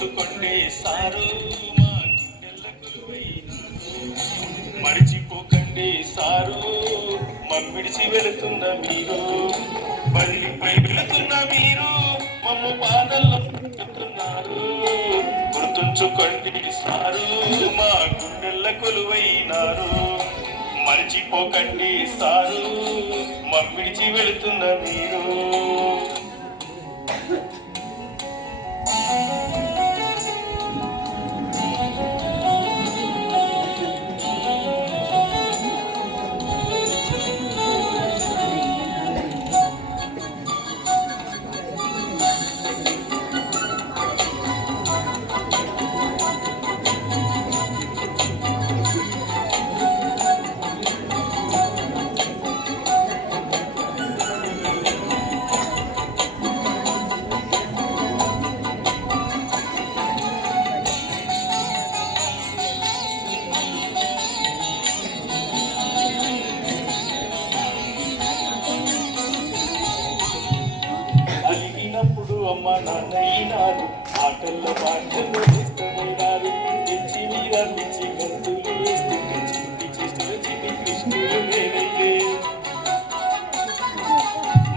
గుర్తుంచుకోండి సారు మా గుండెల కొలువైనారు. మరిచిపోకండి సారు మమ్మిడిచి వెళుతున్న మీరు, బదిలిపై వెళుతున్న మీరు మమ్ము బాధల్లో పెడుతున్నారు. గుర్తుంచుకోండి సారు మా గుండెల కొలువైనారు. మరిచిపోకండి సారు మమ్మిడిచి వెళుతున్న మీరు. అలిగినప్పుడు అమ్మ నాన్నయినారు, ఆటల్లో పాటల్లో ఇష్టమైనారు. తెచ్చి మీద పిచ్చి గంతులు వేస్తుంటే చిట్టి చేస్తున్న చిన్ని కృష్ణుడు నేనైతే,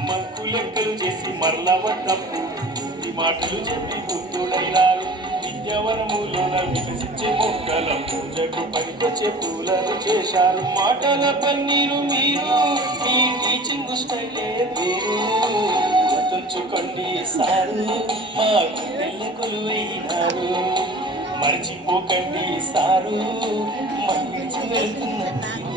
మక్కు లెక్కలు చేసి మరల పడ్డప్పుడు ఈ మాటలు చెప్పి గుర్తుడైనారు. విద్యావనములోన వికసించే మొక్కల పూజకు పనికొచ్చే పూలను చేశారు. మాటల పన్నీరు మీరు, ఈ టీచింగ్ స్టైలే పేరు. గుర్తుంచుకోండి సారు మా గుండెల కొలువైనారు. మర్చిపోకండి సారు మమ్మిడిచి వెళ్తున్న మీరు.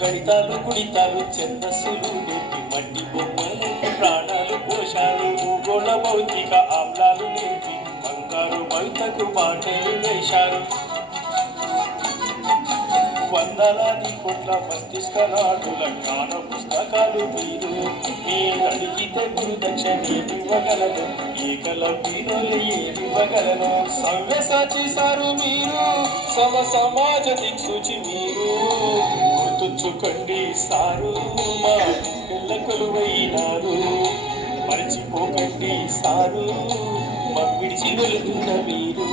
గణితాలు గుణితాలు ఛందస్సులు నేర్పి మట్టి బొమ్మలు ప్రాణాలు పోషాలు. భూగోళ భౌతిక ఆమ్లాలు నేర్పి బంగారు బయటకు పాటలు వేశారు. వందలాది కోట్ల మస్తిష్క నాటుల జ్ఞాన పుస్తకాలు మీరు. మీరడిగితే గురుదక్షిణేమివ్వగలను, ఏకలవ్యులు ఏమివ్వగలను. సవ్యసాచి సారు మీరు, సమ సమాజ దిక్సూచి మీరు. గుర్తుంచుకోండి సారు మా గుండెల కొలువైనారు. మరిచిపోకండి సారు మమ్మిడిచి వెళుతున్న మీరు.